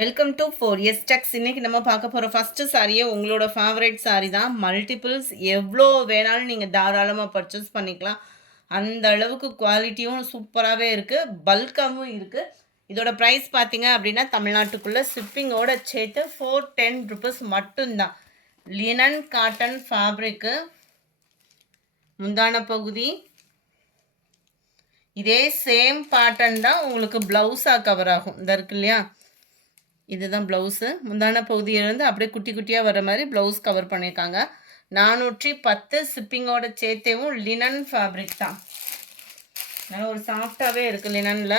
Welcome to 4S Techs. இன்னைக்கு நம்ம பார்க்க போகிற ஃபஸ்ட்டு சாரியே உங்களோட ஃபேவரட் சாரி தான். மல்டிபிள்ஸ் எவ்வளோ வேணாலும் நீங்கள் தாராளமாக பர்ச்சேஸ் பண்ணிக்கலாம். அந்த அளவுக்கு குவாலிட்டியும் சூப்பராகவே இருக்குது, பல்காகவும் இருக்குது. இதோட ப்ரைஸ் பார்த்தீங்க அப்படின்னா தமிழ்நாட்டுக்குள்ளே ஷிப்பிங்கோட சேர்த்து 410 ருபீஸ் மட்டும்தான். லினன் காட்டன் ஃபேப்ரிக்கு, முந்தான பகுதி இதே சேம் பேட்டர்ன் தான் உங்களுக்கு ப்ளவுஸாக கவர் ஆகும். இந்த இருக்கு இல்லையா, இதுதான் ப்ளவுஸு. முந்தான பகுதியிலேருந்து அப்படியே குட்டி குட்டியாக வர மாதிரி ப்ளவுஸ் கவர் பண்ணியிருக்காங்க. 410 ஷிப்பிங்கோட சேர்த்தேவும் லினன் ஃபேப்ரிக் தான். நல்லா ஒரு சாஃப்டாகவே இருக்குது லினனில்.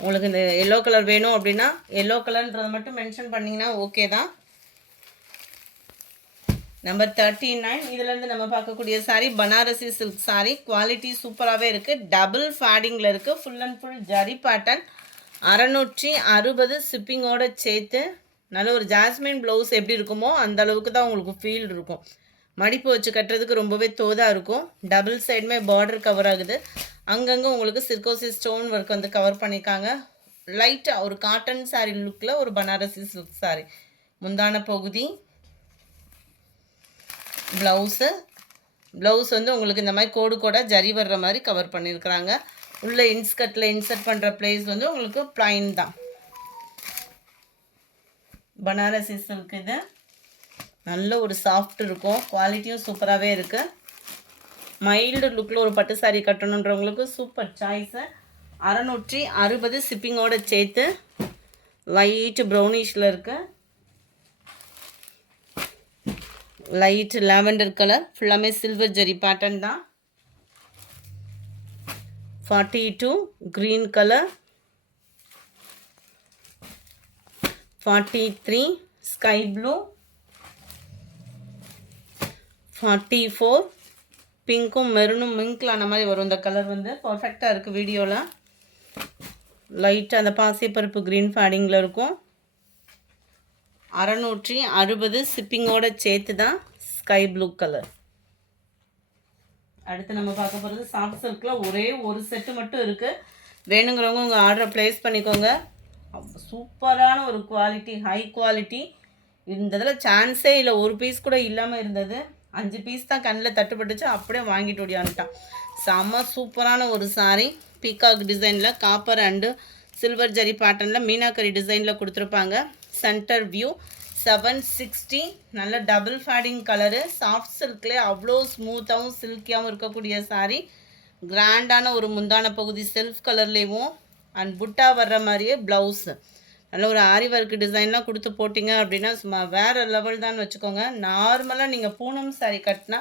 உங்களுக்கு இந்த எல்லோ கலர் வேணும் அப்படின்னா எல்லோ கலர்ன்றதை மட்டும் மென்ஷன் பண்ணிங்கன்னா ஓகே தான். நம்பர் 39. இதுலேருந்து நம்ம பார்க்கக்கூடிய சாரீ பனாரசி சில்க் சாரீ. குவாலிட்டி சூப்பராகவே இருக்குது, டபுள் ஃபேடிங்கில் இருக்குது, full and full zari pattern. 660 ஷிப்பிங்கோட சேர்த்து. நல்ல ஒரு ஜாஸ்மின் ப்ளவுஸ் எப்படி இருக்குமோ அந்த அளவுக்கு தான் உங்களுக்கு ஃபீல் இருக்கும். மடிப்பு வச்சு கட்டுறதுக்கு ரொம்பவே தோதாக இருக்கும். டபுள் சைடுமே பார்டர் கவர் ஆகுது. அங்கங்கே உங்களுக்கு சிர்கோசி ஸ்டோன் ஒர்க் வந்து கவர் பண்ணியிருக்காங்க. லைட்டாக ஒரு காட்டன் சாரீ லுக்கில் ஒரு பனாரசி சில்க் சாரீ. முந்தான பகுதி, ப்ளவுஸ் வந்து உங்களுக்கு இந்த மாதிரி கோடு கோடாக ஜரி வர்ற மாதிரி கவர் பண்ணியிருக்கிறாங்க. உள்ளே இன்ஸ்கர்ட்டில் இன்சர்ட் பண்ணுற பிளேஸ் வந்து உங்களுக்கு ப்ளைன் தான். பனாரசி சில்க் இது நல்ல ஒரு சாஃப்ட் இருக்கும், குவாலிட்டியும் சூப்பராகவே இருக்குது. மைல்டு லுக்கில் ஒரு பட்டு சாரீ கட்டணுன்றவங்களுக்கு சூப்பர் சாய்ஸு. 660 ஷிப்பிங்கோடு சேர்த்து. லைட் ப்ரௌனிஷில் இருக்குது, லைட் லாவெண்டர் கலர், ஃபுல்லாமே சில்வர் ஜெரி பேட்டர்ன் தான். 42 க்ரீன் கலர், 43 ஸ்கை ப்ளூ, 44 பிங்க்கும் மெரூனும் மிங்க்லான மாதிரி வரும். இந்த கலர் வந்து பர்ஃபெக்டாக இருக்குது வீடியோவில். லைட் அந்த பாசிப்பருப்பு க்ரீன் ஃபேடிங்கில் இருக்கும். 660 ஷிப்பிங்கோட சேர்த்து தான் ஸ்கை ப்ளூ கலர். அடுத்து நம்ம பார்க்க போகிறது சாஃப்ட் சில்கில் ஒரே ஒரு செட்டு மட்டும் இருக்குது. வேணுங்கிறவங்க உங்கள் ஆர்டரை ப்ளேஸ் பண்ணிக்கோங்க. சூப்பரான ஒரு குவாலிட்டி, ஹை குவாலிட்டி. இந்த இதில் சான்ஸே இல்லை, ஒரு பீஸ் கூட இல்லாமல் இருந்தது. 5 பீஸ் தான் கண்ணில் தட்டுப்பட்டுச்சு, அப்படியே வாங்கிட்டு ஓடியான்ட்டான். செம்ம சூப்பரான ஒரு சாரீ. பீகாக் டிசைனில் காப்பர் அண்டு சில்வர் ஜரி பேட்டர்னில் மீனாக்கரி டிசைனில் கொடுத்துருப்பாங்க. Centre view. 760. நல்ல டபுள் ஃபேடிங் கலரு. சாஃப்ட் சில்க்லேயே அவ்வளோ ஸ்மூத்தாகவும் சில்கியாகவும் இருக்கக்கூடிய சாரீ. கிராண்டான ஒரு முந்தான பகுதி செல்ஃப் கலர்லேயும் அண்ட் புட்டா வர்ற மாதிரியே ப்ளவுஸு. நல்ல ஒரு ஆரி ஒர்க் டிசைன்லாம் கொடுத்து போட்டிங்க அப்படின்னா சும்மா வேறு லெவல் தான் வச்சுக்கோங்க. நார்மலாக நீங்கள் பூனம் சாரீ கட்டினா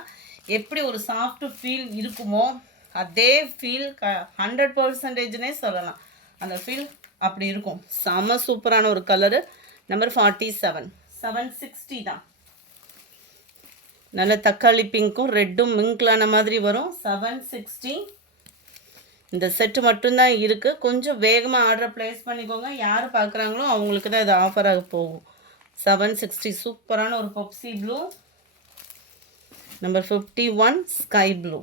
எப்படி ஒரு சாஃப்ட் ஃபீல் இருக்குமோ அதே ஃபீல் 100%னே சொல்லலாம். அந்த ஃபீல் அப்படி இருக்கும். செம சூப்பரான ஒரு கலரு. நம்பர் 47. 760 தான். நல்ல தக்காளி பிங்க்கும் ரெட்டும் மிங்க்லான மாதிரி வரும். 760. இந்த செட்டு மட்டும்தான் இருக்குது. கொஞ்சம் வேகமாக ஆர்டரை ப்ளேஸ் பண்ணிக்கோங்க. யார் பார்க்குறாங்களோ அவங்களுக்கு தான் இது ஆஃபராக போகும். 760 சூப்பரான ஒரு பொப்சி ப்ளூ. Number 51 sky blue.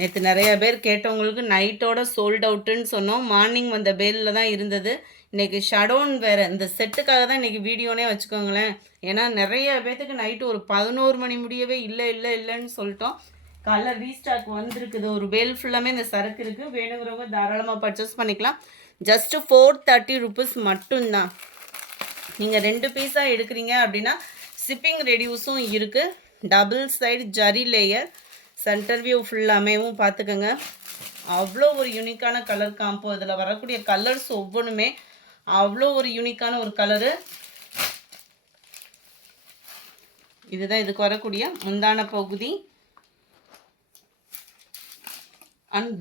நேற்று நிறைய பேர் கேட்டவங்களுக்கு நைட்டோட சோல்ட் அவுட்டுன்னு சொன்னோம். மார்னிங் வந்த பேலில் தான் இருந்தது. இன்றைக்கி ஷடோன் வேறு. இந்த செட்டுக்காக தான் இன்றைக்கி வீடியோனே வச்சுக்கோங்களேன். ஏன்னா நிறைய பேர்த்துக்கு நைட்டு ஒரு 11 மணி முடியவே இல்லைன்னு சொல்லிட்டோம். காலைல ரீஸ்டாக் வந்திருக்குது. ஒரு பேல் ஃபுல்லாமே இந்த சரக்கு இருக்குது. வேணுங்கிறவங்க தாராளமாக பர்ச்சேஸ் பண்ணிக்கலாம். ஜஸ்ட்டு 430 ருபீஸ் மட்டும்தான். நீங்கள் 2 பீஸாக எடுக்கிறீங்க அப்படின்னா ஷிப்பிங் ரெடியூஸும் இருக்குது. Double side zari layer. Centre view ஃபுல்லாமேவும் பார்த்துக்கோங்க. அவ்வளோ ஒரு யூனிக்கான கலர் காம்போ. இதில் வரக்கூடிய கலர்ஸ் ஒவ்வொன்றுமே அவ்வளோ ஒரு யூனிக்கான ஒரு கலரு. இதுதான் இதுக்கு வரக்கூடிய முந்தான பகுதி அண்ட்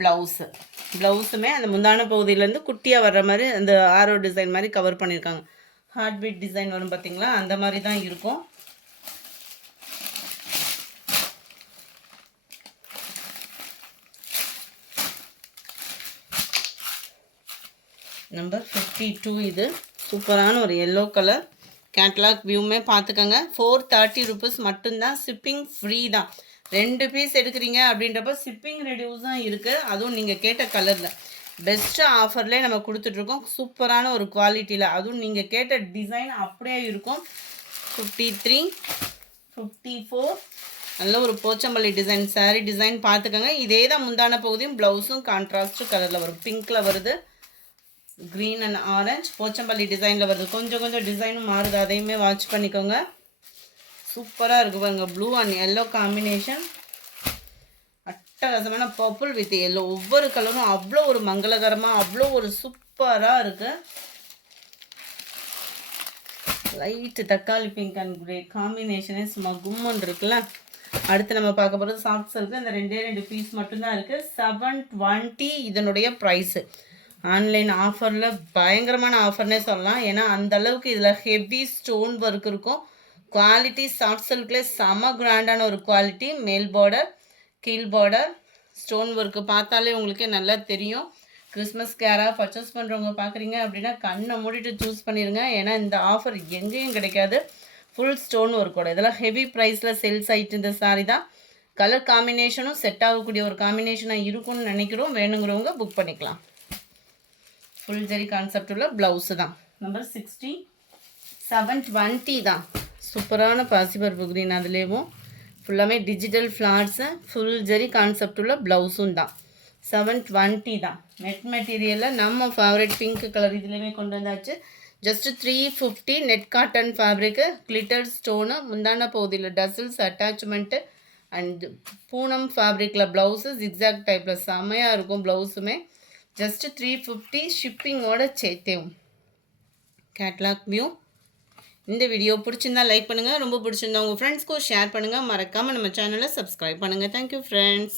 ப்ளவுஸுமே அந்த முந்தான பகுதியிலேருந்து குட்டியாக வர்ற மாதிரி அந்த ஆரோ டிசைன் மாதிரி கவர் பண்ணியிருக்காங்க. ஹார்ட் பீட் டிசைன் வரும் பார்த்தீங்களா, அந்த மாதிரி தான் இருக்கும். நம்பர் 52. இது சூப்பரான ஒரு எல்லோ கலர். கேட்லாக் வியூமே பார்த்துக்கோங்க. 430 ருபீஸ் மட்டும்தான். ஷிப்பிங் ஃப்ரீ தான். 2 பீஸ் எடுக்கிறீங்க அப்படின்றப்ப ஷிப்பிங் ரெடியூஸும் இருக்குது. அதுவும் நீங்கள் கேட்ட கலரில் பெஸ்ட்டு ஆஃபர்லேயே நம்ம கொடுத்துட்ருக்கோம். சூப்பரான ஒரு குவாலிட்டியில், அதுவும் நீங்கள் கேட்ட டிசைன் அப்படியே இருக்கும். 53, 54 நல்ல ஒரு போச்சம்பள்ளி டிசைன் saree டிசைன் பார்த்துக்கோங்க. இதே தான் முந்தான பகுதியும், ப்ளவுஸும் கான்ட்ராஸ்ட் கலரில் வரும். பிங்க்கில் வருது, க்ரீன் அண்ட் ஆரஞ்ச் போச்சம்பள்ளி டிசைனில் வருது. கொஞ்சம் கொஞ்சம் டிசைனும் மாறுது, அதையுமே வாட்ச் பண்ணிக்கோங்க. சூப்பராக இருக்குது பாருங்க. ப்ளூ அண்ட் எல்லோ காம்பினேஷன், அட்டகாசமான பர்பிள் வித் எல்லோ. ஒவ்வொரு கலரும் அவ்வளோ ஒரு மங்களகரமாக, அவ்வளோ ஒரு சூப்பராக இருக்குது. லைட்டு தக்காளி பிங்க் அண்ட் கிரே காம்பினேஷனே சும்மா கும்மன் இருக்குல்ல. அடுத்து நம்ம பார்க்க போகிறது சாஃப்ட் சில்க்கு. இந்த 2 பீஸ் மட்டும்தான் இருக்குது. 720 இதனுடைய ப்ரைஸு. ஆன்லைன் ஆஃபரில் பயங்கரமான ஆஃபர்னே சொல்லலாம். ஏன்னா அந்த அளவுக்கு இதில் ஹெவி ஸ்டோன் ஒர்க் இருக்கும். குவாலிட்டி சாஃப்ட் சில்க்லேயே செம கிராண்டான ஒரு குவாலிட்டி. மேல் பார்டர், கீழ் பார்டர், ஸ்டோன் ஒர்க்கு பார்த்தாலே உங்களுக்கே நல்லா தெரியும். கிறிஸ்மஸ் கேராக பர்ச்சேஸ் பண்ணுறவங்க பார்க்குறீங்க அப்படின்னா கண்ணை மூடிட்டு சூஸ் பண்ணிடுங்க. ஏன்னா இந்த ஆஃபர் எங்கேயும் கிடைக்காது. ஃபுல் ஸ்டோன் ஒர்க்கோட இதெல்லாம் ஹெவி ப்ரைஸில் சேல்ஸ் ஆகிட்டு இந்த சாரி தான். கலர் காம்பினேஷனும் செட் ஆகக்கூடிய ஒரு காம்பினேஷனாக இருக்கும்னு நினைக்கிறோம். வேணுங்கிறவங்க புக் பண்ணிக்கலாம். ஃபுல் ஜரி கான்செப்ட் உள்ள ப்ளவுஸு தான். நம்பர் 60, 720 தான். சூப்பரான பாசிபருப்பு க்ரீன், அதுலேயும் ஃபுல்லாமே digital flowers, full zari concept உள்ள ப்ளவுஸும் தான். 720 தான். நெட் மெட்டீரியலில் நம்ம ஃபேவரட் பிங்க் கலர் இதுலேயுமே கொண்டு வந்தாச்சு. Just 350 net cotton fabric, glitter stone, முந்தான பகுதியில் டசில்ஸ் அட்டாச்மெண்ட்டு அண்ட் பூனம் ஃபேப்ரிக்கில் ப்ளவுஸு ஜிக்ஸாக் டைப்பில் செம்மையாக இருக்கும் ப்ளவுஸுமே. ஜஸ்ட் 350 ஷிப்பிங்கோட சேர்த்தேவும். Catalogue view. இந்த வீடியோ பிடிச்சிருந்தா லைக் பண்ணுங்கள், ரொம்ப பிடிச்சிருந்தா உங்கள் ஃப்ரெண்ட்ஸ்க்கும் ஷேர் பண்ணுங்கள். மறக்காமல் நம்ம சேனலை சப்ஸ்கிரைப் பண்ணுங்கள். Thank you friends.